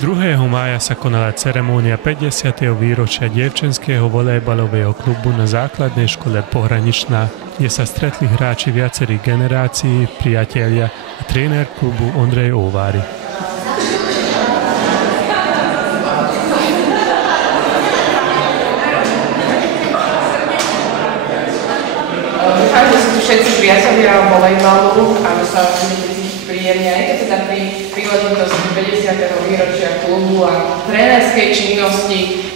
2. mája sa konala ceremónia 50. výročia dievčenského volejbalového klubu na základnej škole Pohraničná, kde sa stretli hráči viacerých generácií, priatelia a tréner klubu Ondrej Óvári. Vychádza sú tu všetci priatelia volejbalu a my sa príjemne, aj keď teda pri príležitosti 50. výročia klubu a trénerskej činnosti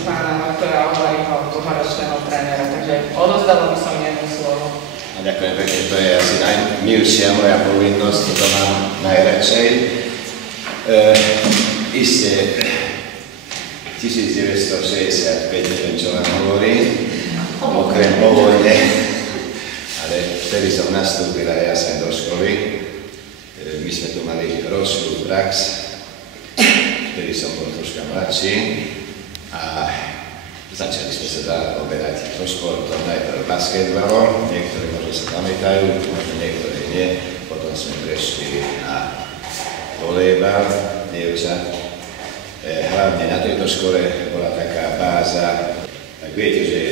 pána doktora Óváriho, dlhoročného trénera. Takže odovzdala by som jedno slovo. Ďakujem pekne, to je asi najmilšia moja povinnosť, to mám najradšej. Isté, 1965, neviem, čo vám hovorí, okrem po vojne, ale vtedy som nastúpil aj ja sem do školy. My sme tu mali ročnú prax, vtedy som bol troška mladší a začali sme sa zaoberať so športom, najprv basketbalom, niektorí možno sa pamätajú, možno niektorí nie, potom sme prešli na volejbal, dievčat. Hlavne na tejto škole bola taká báza, tak viete, že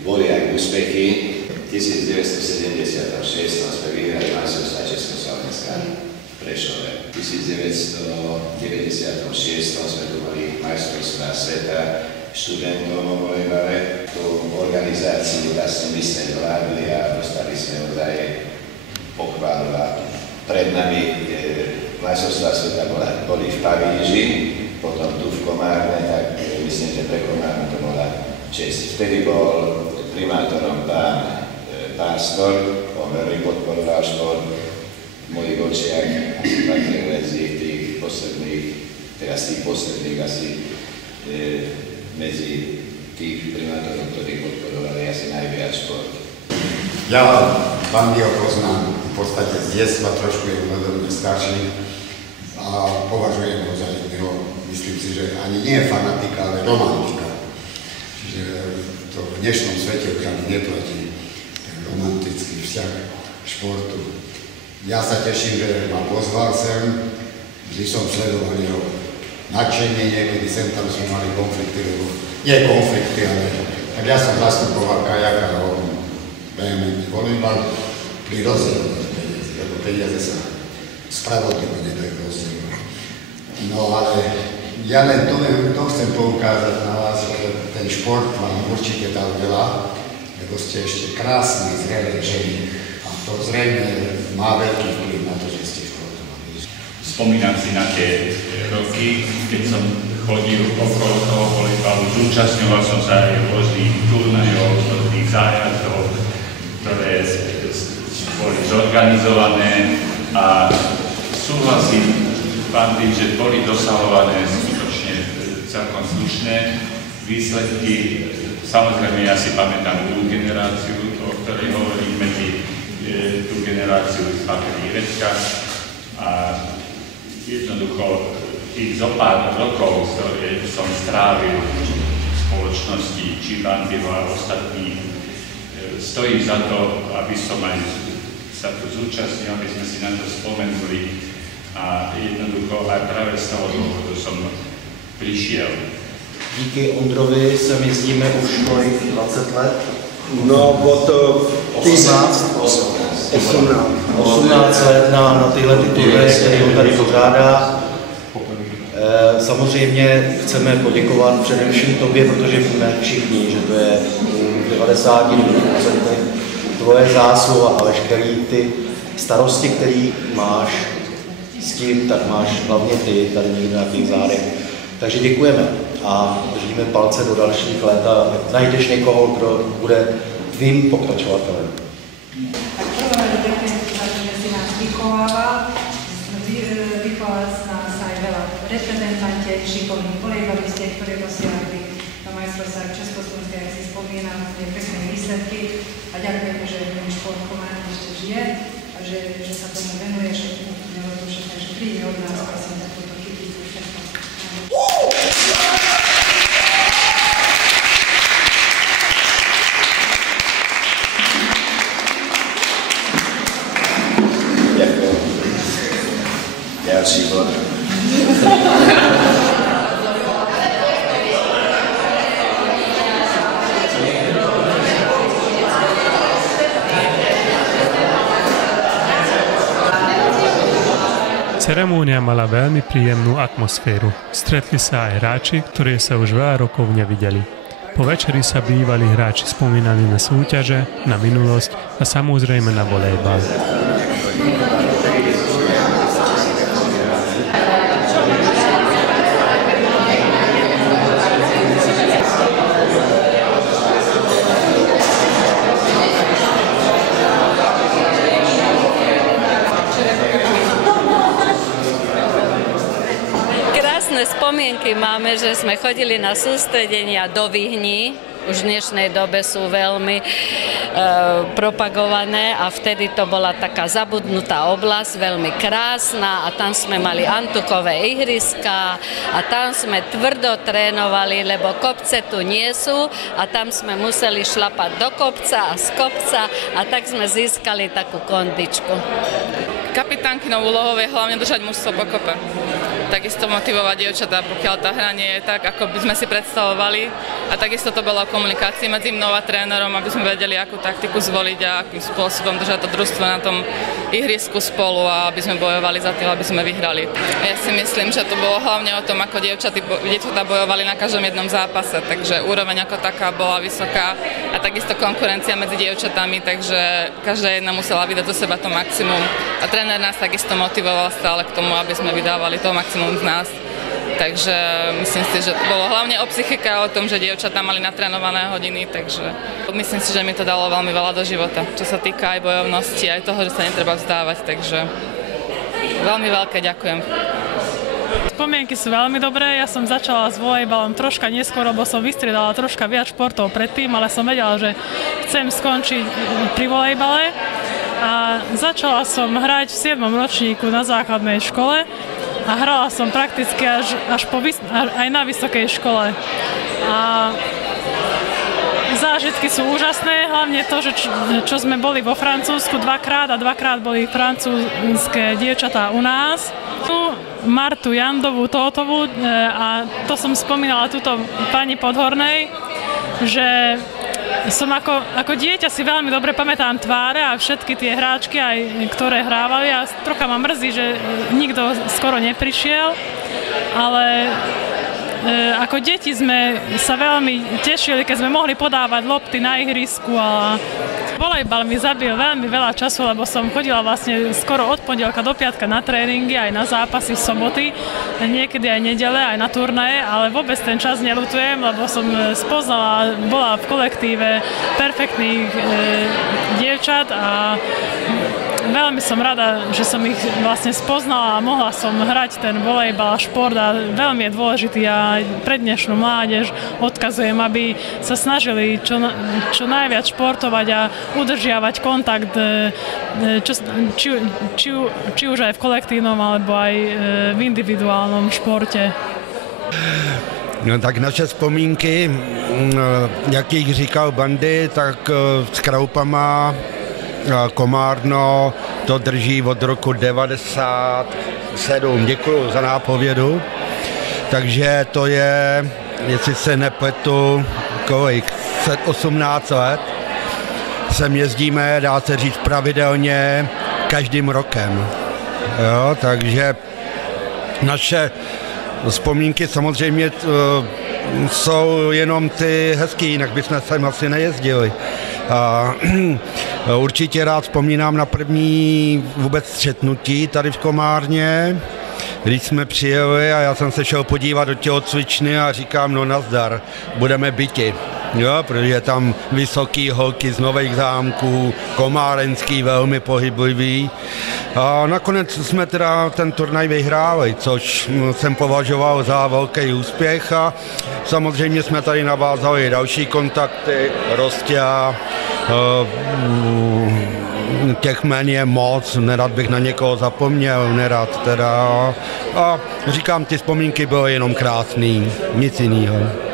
boli aj úspechy. V 1976 sme vyhrali majstrovstvá Československa v Prešove. V 1996 sme tu mali majstrovstvá sveta študentov vo volejbale. Tú organizáciu vlastne my sme vládli a dostali sme ozaj pochvalu a pred nami majstrovstvá sveta boli v Paríži, potom tu v Komárne, tak myslím, že pre Komárne to bola česť. Vtedy bol primátorom pán Páskor, on veľmi podporoval šport. V mojich očiach asi patril medzi tých posledných asi medzi tých primátorov, ktorí podporovali asi najviac šport. Ja Bandyho poznám v podstate z detstva, trošku je podobne starší a považujem ho za jedného, myslím si, že ani nie je fanatika, ale romantika. Čiže to v dnešnom svete už ani neplatí ten romantický vzťah športu. Ja sa teším, že ma pozval sem, vždy som sledoval jeho nadšenie, niekedy sem tam sme mali konflikty, nie konflikty, ale tak ja som zastupoval kajak a on vehementný volejbal pri rozdielnosti peniazy, lebo peniaze sa spravodlivo nedajú rozdielovať. No ale ja len to chcem poukázať na vás, že ten šport vám určite dal veľa, lebo ste ešte krásne, zrelé ženy a to zrejme má veľký vplyv na to, že ste športovali. Spomínam si na tie roky, keď som chodil okolo toho volejbalu, zúčastňoval som sa aj rôznych turnajov, rôznych zájazdov, ktoré boli zorganizované a súhlasím vám tým, že boli dosahované skutočne celkom slušné výsledky. Samozrejme, ja si pamätám tú generáciu, o ktorej hovorím, tú generáciu z Patriky Redka a jednoducho tých zo pár rokov, ktoré som strávil v spoločnosti či Bandyho a ostatných, stojí za to, aby som aj sa tu zúčastnil, aby sme si na to spomenuli a jednoducho aj práve z toho dôvodu som přišel. Díky Ondrovi sem jezdíme už kolik 20 let? No, od 18 let na tyhle turné, které on tady pořádá. Samozřejmě chceme poděkovat především tobě, protože víme všichni, že to je 99% tvoje zásluha a veškerý ty starosti, který máš s tím, tak máš hlavně ty tady někde na těch zádech. Takže děkujeme a držíme palce do dalších let a najdeš někoho, kdo bude tvým pokračovatelem. Tak prvom rade ďakujem za to, že si nás vychovával. Vychoval z nás aj veľa reprezentantiek, šikovných volejbalistov, ktorí dosiahli na majstrovstvách Československa, jak si spomínam, tie pekné výsledky a ďakujeme, že ten šport Komárne ešte žije a že sa tomu venuješ, lebo to všetko, že príde od nás, prosím, takúto kyticu všetko. Ďakujem. Ďalší bod. Ceremónia mala veľmi príjemnú atmosféru. Stretli sa aj hráči, ktorí sa už veľa rokov nevideli. Po večeri sa bývali hráči spomínali na súťaže, na minulosť a samozrejme na volejbal. Spomienky máme, že sme chodili na sústredenia do Vyhní, už v dnešnej dobe sú veľmi propagované a vtedy to bola taká zabudnutá oblasť, veľmi krásna a tam sme mali antukové ihriska a tam sme tvrdo trénovali, lebo kopce tu nie sú a tam sme museli šlapať do kopca a z kopca a tak sme získali takú kondičku. Kapitánkynou úlohou je hlavne držať mužstvo pokope. Takisto motivovať dievčatá, pokiaľ tá hra nie je tak, ako by sme si predstavovali. A takisto to bolo o komunikácii medzi mnou a trénerom, aby sme vedeli, akú taktiku zvoliť a akým spôsobom držať to družstvo na tom ihrisku spolu a aby sme bojovali za tým, aby sme vyhrali. Ja si myslím, že to bolo hlavne o tom, ako dievčatá bojovali na každom jednom zápase, takže úroveň ako taká bola vysoká a takisto konkurencia medzi dievčatami, takže každá jedna musela vydať do seba to maximum. A tréner nás takisto motivoval stále k tomu, aby sme vydávali to maximum z nás. Takže myslím si, že bolo hlavne o psychike a o tom, že dievčatá mali natrénované hodiny, takže myslím si, že mi to dalo veľmi veľa do života, čo sa týka aj bojovnosti, aj toho, že sa netreba vzdávať, takže veľmi veľké ďakujem. Spomienky sú veľmi dobré, ja som začala s volejbalom troška neskôr, lebo som vystriedala troška viac športov predtým, ale som vedela, že chcem skončiť pri volejbale a začala som hrať v 7. ročníku na základnej škole a hrala som prakticky až aj na vysokej škole. A zážitky sú úžasné, hlavne to, že čo sme boli vo Francúzsku dvakrát a dvakrát boli francúzske dievčatá u nás. Martu Jandovú, Tótovú a to som spomínala túto pani Podhornej, že som ako dieťa si veľmi dobre pamätám tváre a všetky tie hráčky, aj ktoré hrávali a trocha ma mrzí, že nikto skoro neprišiel, ale ako deti sme sa veľmi tešili, keď sme mohli podávať lopty na ihrisku a volejbal mi zabil veľmi veľa času, lebo som chodila vlastne skoro od pondelka do piatka na tréningy, aj na zápasy v soboty, niekedy aj nedele, aj na turnaje, ale vôbec ten čas neľutujem, lebo som spoznala, bola v kolektíve perfektných dievčat a veľmi som rada, že som ich vlastne spoznala a mohla som hrať ten volejbal a šport a veľmi je dôležitý a pre dnešnú mládež odkazujem, aby sa snažili čo najviac športovať a udržiavať kontakt či už aj v kolektívnom alebo aj v individuálnom športe. No tak naše vzpomínky, jak jich říkal Bandy, tak s Kraupama Komárno to drží od roku 97. Děkuju za nápovědu. Takže to je, jestli se nepletu, kolik, 18 let. Sem jezdíme, dá se říct, pravidelně každým rokem. Jo, takže naše vzpomínky samozřejmě jsou jenom ty hezký, jinak bychom sem asi nejezdili. A určitě rád vzpomínám na první vůbec střetnutí tady v Komárně, když jsme přijeli a já jsem se šel podívat do tělocvičny a říkám, no nazdar, budeme byti. Jo, protože tam vysoký holky z Nových Zámků, komárenský, velmi pohyblivý. A nakonec jsme teda ten turnaj vyhráli, což jsem považoval za velký úspěch a samozřejmě jsme tady navázali další kontakty, Rostia, těch jmen je moc, nerad bych na někoho zapomněl, nerad teda. A říkám, ty vzpomínky byly jenom krásný, nic jiného.